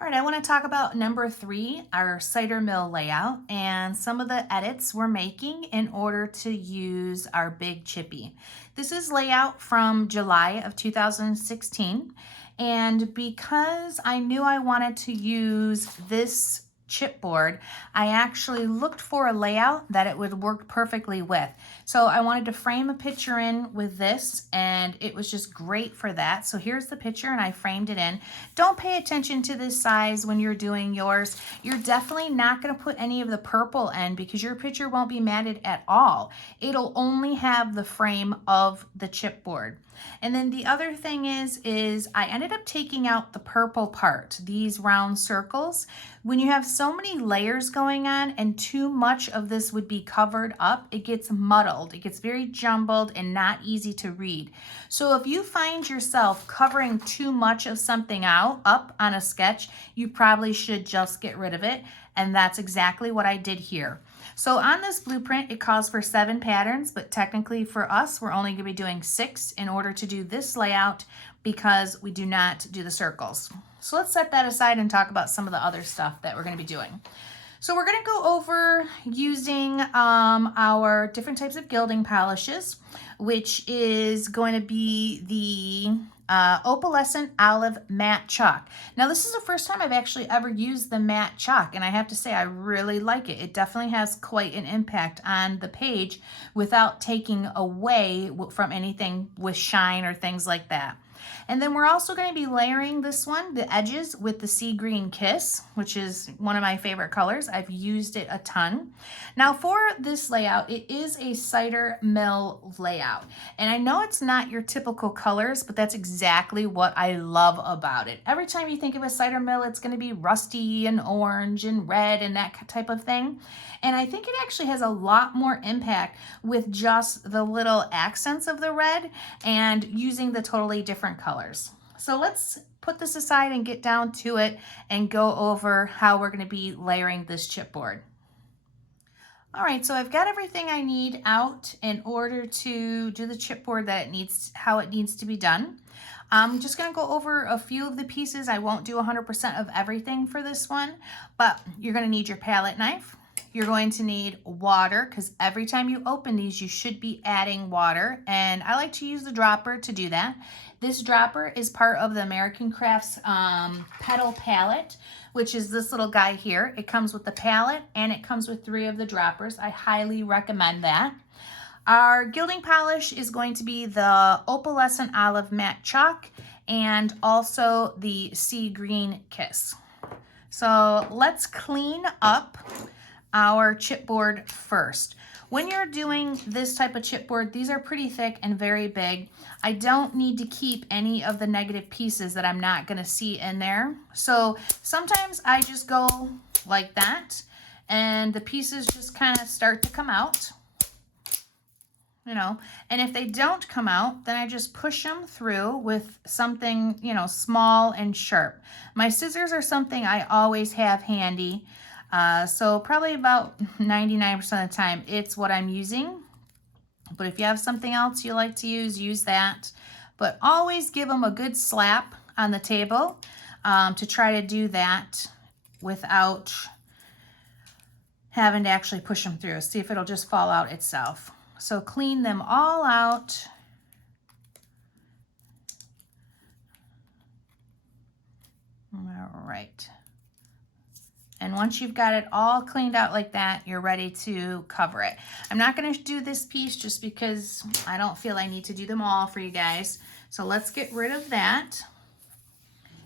All right, I want to talk about number 3, our cider mill layout, and some of the edits we're making in order to use our big chippy. This is layout from July of 2016, and because I knew I wanted to use this chipboard, I actually looked for a layout that it would work perfectly with. So I wanted to frame a picture in with this, and it was just great for that. So here's the picture, and I framed it in. Don't pay attention to this size when you're doing yours. You're definitely not going to put any of the purple in because your picture won't be matted at all. It'll only have the frame of the chipboard. And then the other thing is I ended up taking out the purple part, these round circles. When you have so many layers going on and too much of this would be covered up, it gets muddled. It gets very jumbled and not easy to read. So if you find yourself covering too much of something up on a sketch, you probably should just get rid of it. And that's exactly what I did here. So on this blueprint, it calls for 7 patterns, but technically for us, we're only going to be doing 6 in order to do this layout because we do not do the circles. So let's set that aside and talk about some of the other stuff that we're going to be doing. So we're going to go over using our different types of gilding polishes, which is going to be the opalescent olive matte chalk. Now this is the first time I've actually ever used the matte chalk, and I have to say I really like it. It definitely has quite an impact on the page without taking away from anything with shine or things like that. And then we're also going to be layering this one, the edges, with the Sea Green Kiss, which is one of my favorite colors. I've used it a ton. Now for this layout, it is a cider mill layout. And I know it's not your typical colors, but that's exactly what I love about it. Every time you think of a cider mill, it's going to be rusty and orange and red and that type of thing. And I think it actually has a lot more impact with just the little accents of the red and using the totally different colors. So let's put this aside and get down to it and go over how we're going to be layering this chipboard. All right, so I've got everything I need out in order to do the chipboard how it needs to be done. I'm just going to go over a few of the pieces. I won't do 100% of everything for this one, but you're going to need your palette knife. You're going to need water because every time you open these, you should be adding water. And I like to use the dropper to do that. This dropper is part of the American Crafts Petal Palette, which is this little guy here. It comes with the palette and it comes with 3 of the droppers. I highly recommend that. Our gilding polish is going to be the opalescent olive matte chalk and also the Sea Green Kiss. So let's clean up our chipboard first. When you're doing this type of chipboard, these are pretty thick and very big. I don't need to keep any of the negative pieces that I'm not going to see in there. So sometimes I just go like that and the pieces just kind of start to come out. And if they don't come out, then I just push them through with something, small and sharp. My scissors are something I always have handy. So probably about 99% of the time, it's what I'm using. But if you have something else you like to use that. But always give them a good slap on the table to try to do that without having to actually push them through. See if it'll just fall out itself. So clean them all out. All right. And once you've got it all cleaned out like that, you're ready to cover it. I'm not going to do this piece just because I don't feel I need to do them all for you guys. So let's get rid of that.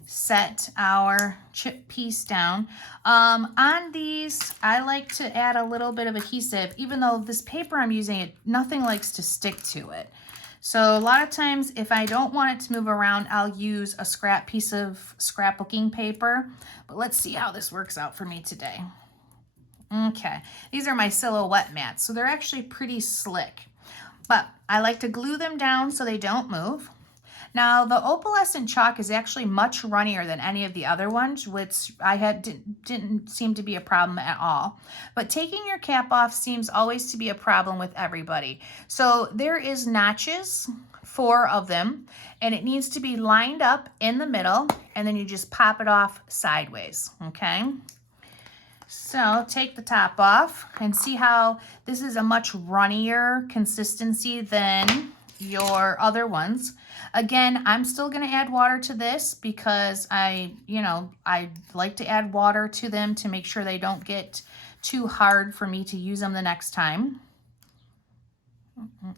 Set our chip piece down. On these, I like to add a little bit of adhesive, even though this paper I'm using, nothing likes to stick to it. So a lot of times if I don't want it to move around, I'll use a piece of scrapbooking paper. But let's see how this works out for me today. Okay, these are my silhouette mats, so they're actually pretty slick. But I like to glue them down so they don't move. Now, the opalescent chalk is actually much runnier than any of the other ones, which didn't seem to be a problem at all. But taking your cap off seems always to be a problem with everybody. So there is notches, 4 of them, and it needs to be lined up in the middle, and then you just pop it off sideways, okay? So take the top off and see how this is a much runnier consistency than your other ones. Again, I'm still going to add water to this because I like to add water to them to make sure they don't get too hard for me to use them the next time.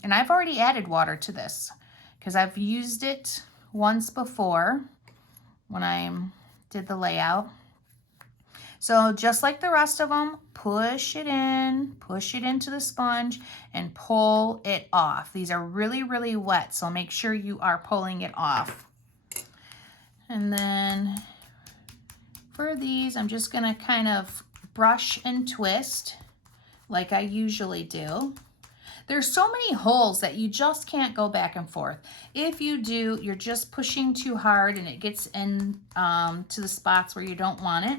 And I've already added water to this because I've used it once before when I did the layout. So just like the rest of them, push it into the sponge and pull it off. These are really, really wet, so make sure you are pulling it off. And then for these, I'm just gonna kind of brush and twist like I usually do. There's so many holes that you just can't go back and forth. If you do, you're just pushing too hard and it gets in to the spots where you don't want it.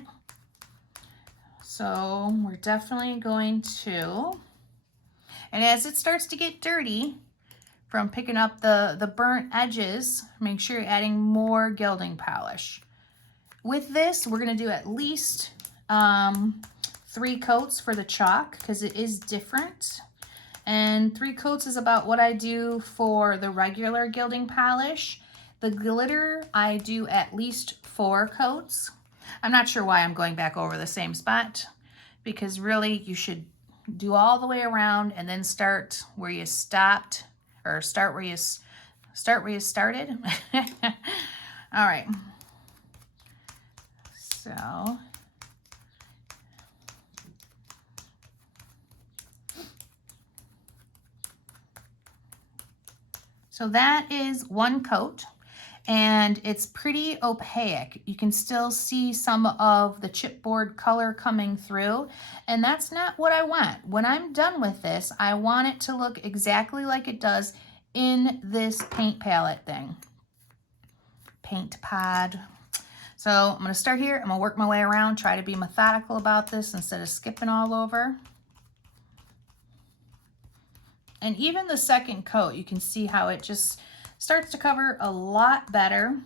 So we're definitely going to, and as it starts to get dirty from picking up the burnt edges, make sure you're adding more gilding polish. With this, we're gonna do at least 3 coats for the chalk because it is different. And 3 coats is about what I do for the regular gilding polish. The glitter, I do at least 4 coats. I'm not sure why I'm going back over the same spot because really you should do all the way around and then start where you stopped or start where you started. All right. So that is 1 coat. And it's pretty opaque. You can still see some of the chipboard color coming through, and that's not what I want. When I'm done with this, I want it to look exactly like it does in this paint palette thing. Paint pod. So I'm gonna start here, I'm gonna work my way around, try to be methodical about this instead of skipping all over. And even the second coat, you can see how it just starts to cover a lot better.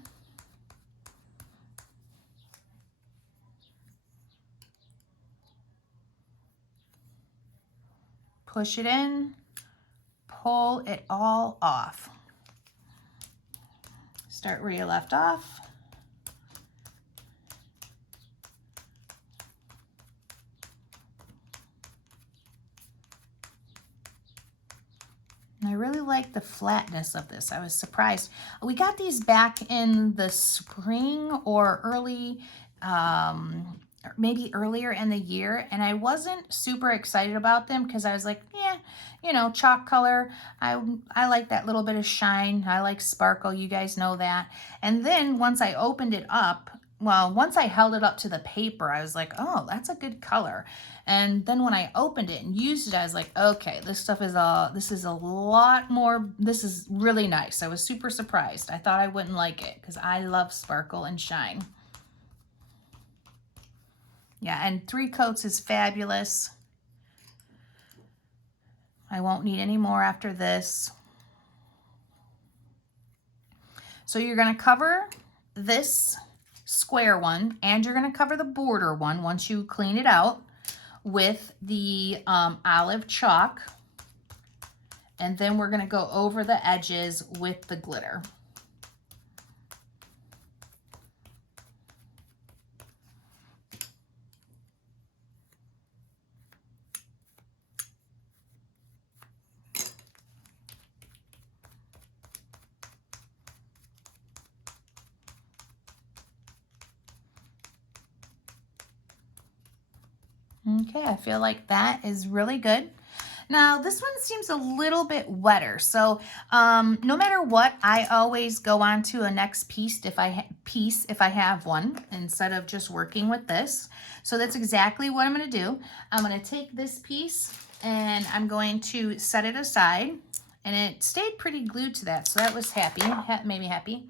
Push it in, pull it all off. Start where you left off. I really like the flatness of this. I was surprised. We got these back in the spring or early, maybe earlier in the year, and I wasn't super excited about them because I was like, yeah, you know, chalk color. I like that little bit of shine. I like sparkle. You guys know that. And then once I opened it up, well, once I held it up to the paper, I was like, oh, that's a good color. And then when I opened it and used it, I was like, okay, this is a lot more, this is really nice. I was super surprised. I thought I wouldn't like it because I love sparkle and shine. Yeah, and 3 coats is fabulous. I won't need any more after this. So you're gonna cover this square one and you're gonna cover the border one once you clean it out with the olive chalk, and then we're gonna go over the edges with the glitter. Okay, I feel like that is really good. Now, this one seems a little bit wetter, so no matter what, I always go on to a next piece if I have one, instead of just working with this. So that's exactly what I'm going to do. I'm going to take this piece and I'm going to set it aside. And it stayed pretty glued to that, so that was happy, made me happy.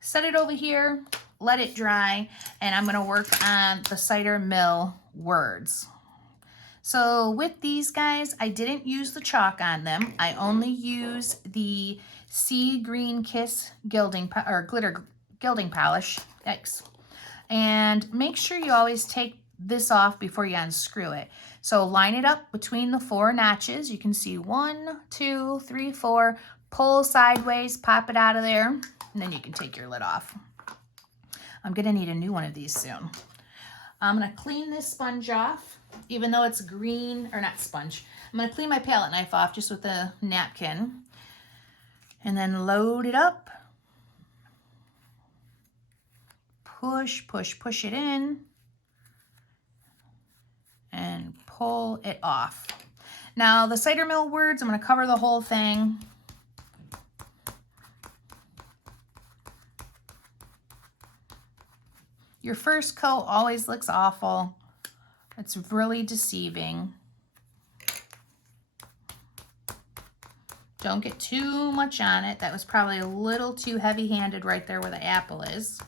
Set it over here, let it dry, and I'm gonna work on the cider mill words. So with these guys, I didn't use the chalk on them. I only use the Sea Green Kiss gilding glitter gilding polish. Yikes. And make sure you always take this off before you unscrew it. So line it up between the 4 notches. You can see 1, 2, 3, 4. Pull sideways, pop it out of there, and then you can take your lid off. I'm gonna need a new one of these soon. I'm gonna clean this sponge off, even though it's green, or not sponge. I'm gonna clean my palette knife off just with a napkin, and then load it up. Push, push, push it in, and pull it off. Now the cider mill words, I'm gonna cover the whole thing. Your first coat always looks awful. It's really deceiving. Don't get too much on it. That was probably a little too heavy-handed right there where the apple is.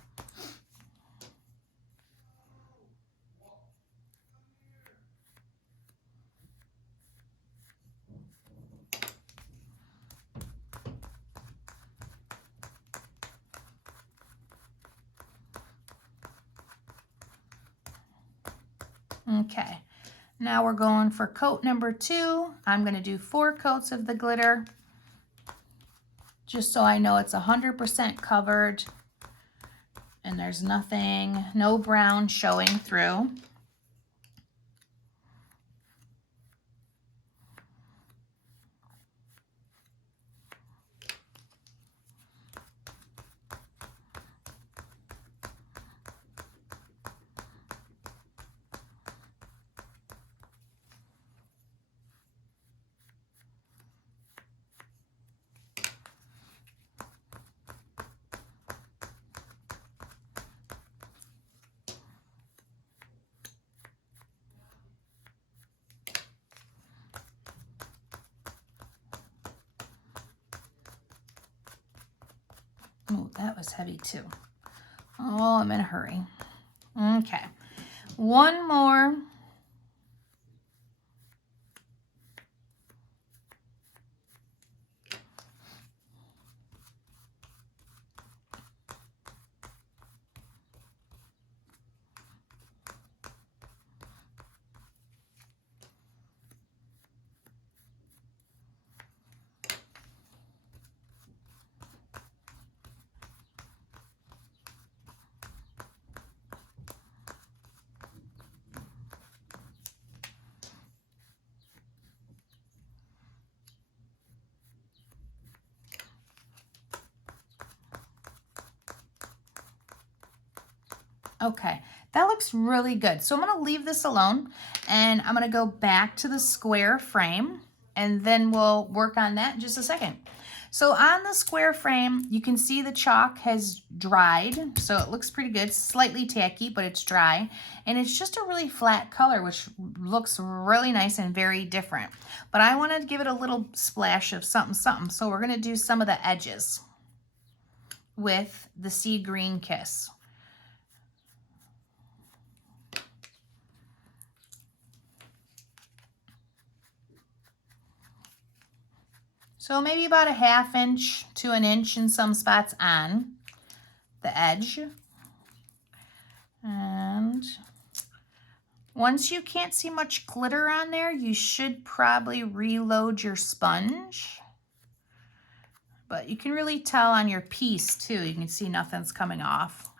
Okay, now we're going for coat number 2. I'm going to do 4 coats of the glitter, just so I know it's 100% covered and there's nothing, no brown showing through. Oh, that was heavy too. Oh, I'm in a hurry. Okay, one more. Okay, that looks really good. So I'm gonna leave this alone and I'm gonna go back to the square frame and then we'll work on that in just a second. So on the square frame, you can see the chalk has dried, so it looks pretty good, slightly tacky, but it's dry. And it's just a really flat color, which looks really nice and very different. But I wanted to give it a little splash of something, something. So we're gonna do some of the edges with the Sea Green Kiss. So maybe about a 1/2 inch to 1 inch in some spots on the edge. And once you can't see much glitter on there, you should probably reload your sponge. But you can really tell on your piece too. You can see nothing's coming off.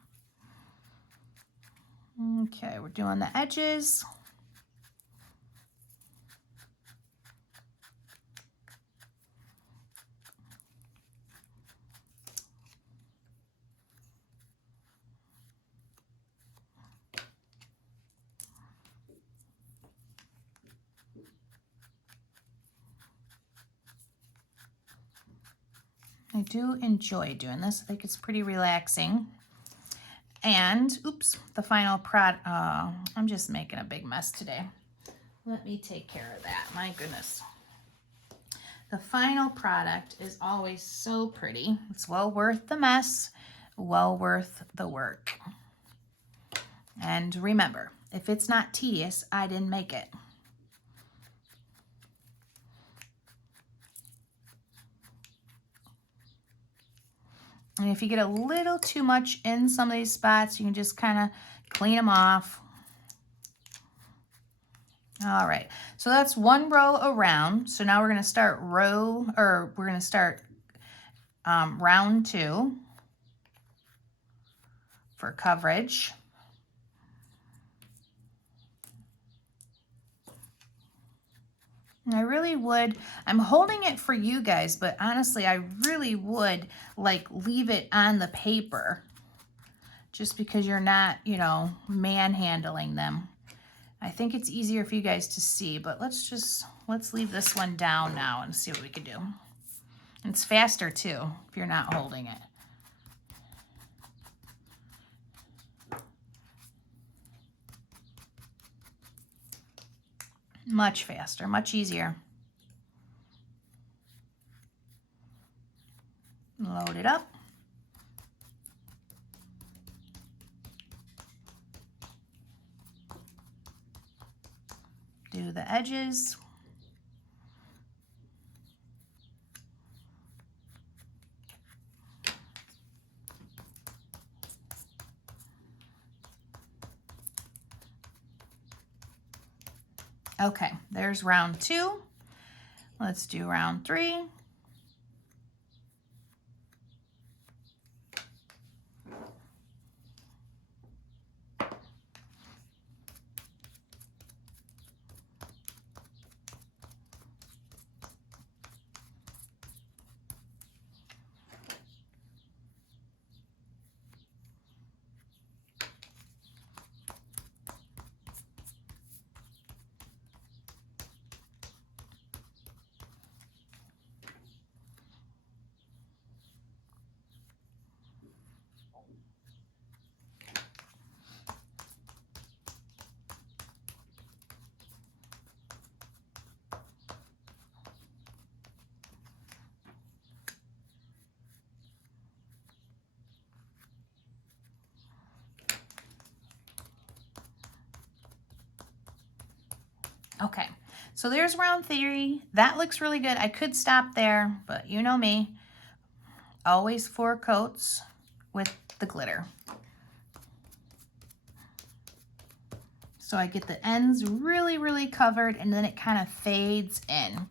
Okay, we're doing the edges. I do enjoy doing this. I think it's pretty relaxing. And, oops, the final product. I'm just making a big mess today. Let me take care of that. My goodness. The final product is always so pretty. It's well worth the mess, well worth the work. And remember, if it's not tedious, I didn't make it. And if you get a little too much in some of these spots, you can just kind of clean them off. All right, so that's one row around. So now we're going to start round 2 for coverage. And I really would, I'm holding it for you guys, but honestly, I really would like leave it on the paper just because you're not, you know, manhandling them. I think it's easier for you guys to see, but let's leave this one down now and see what we can do. And it's faster too if you're not holding it. Much faster, much easier. Load it up. Do the edges. Okay, there's round 2. Let's do round 3. Okay, so there's round 3. That looks really good. I could stop there, but you know me. Always 4 coats with the glitter. So I get the ends really, really covered, and then it kind of fades in.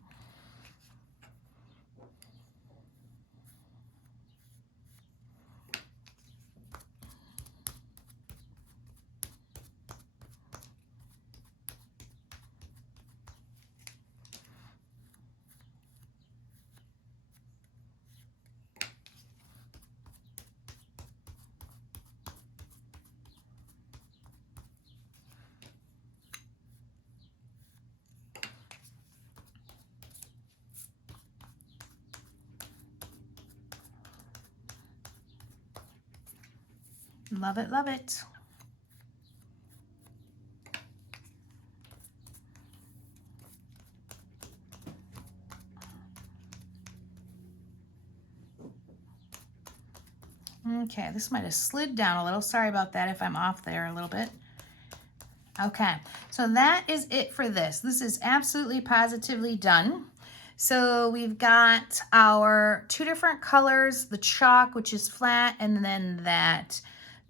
Love it, love it. Okay, this might have slid down a little. Sorry about that if I'm off there a little bit. Okay, so that is it for this. This is absolutely positively done. So we've got our 2 different colors, the chalk, which is flat, and then that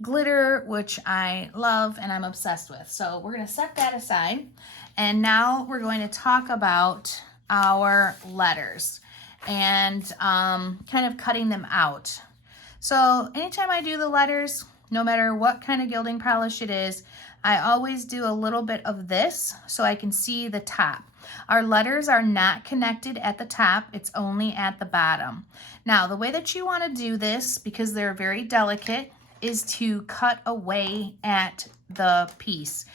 glitter, which I love and I'm obsessed with. So we're going to set that aside. And now we're going to talk about our letters and kind of cutting them out. So anytime I do the letters, no matter what kind of gilding polish it is, I always do a little bit of this so I can see the top. Our letters are not connected at the top, it's only at the bottom. Now, the way that you want to do this, because they're very delicate, is to cut away at the piece.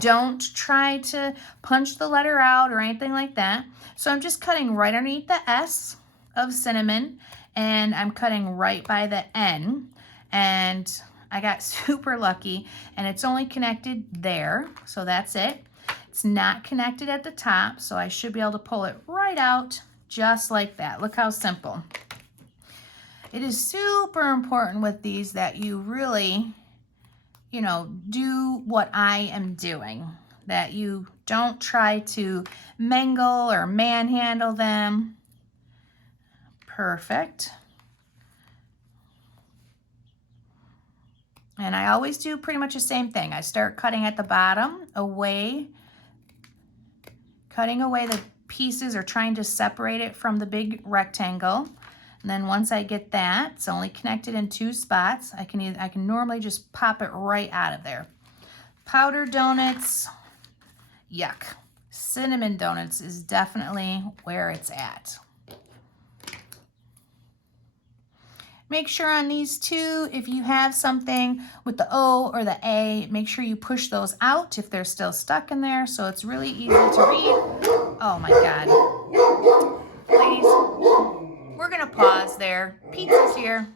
Don't try to punch the letter out or anything like that. So I'm just cutting right underneath the S of cinnamon, and I'm cutting right by the N, and I got super lucky, and it's only connected there, so that's it. It's not connected at the top, so I should be able to pull it right out just like that. Look how simple. It is super important with these that you really, do what I am doing, that you don't try to mangle or manhandle them. Perfect. And I always do pretty much the same thing. I start cutting at the bottom, cutting away the pieces or trying to separate it from the big rectangle. And then once I get that, it's only connected in 2 spots. I can normally just pop it right out of there. Powdered donuts, yuck. Cinnamon donuts is definitely where it's at. Make sure on these two, if you have something with the O or the A, make sure you push those out if they're still stuck in there, so it's really easy to read. Oh my God. Ladies, we're gonna pause there. Pizza's here.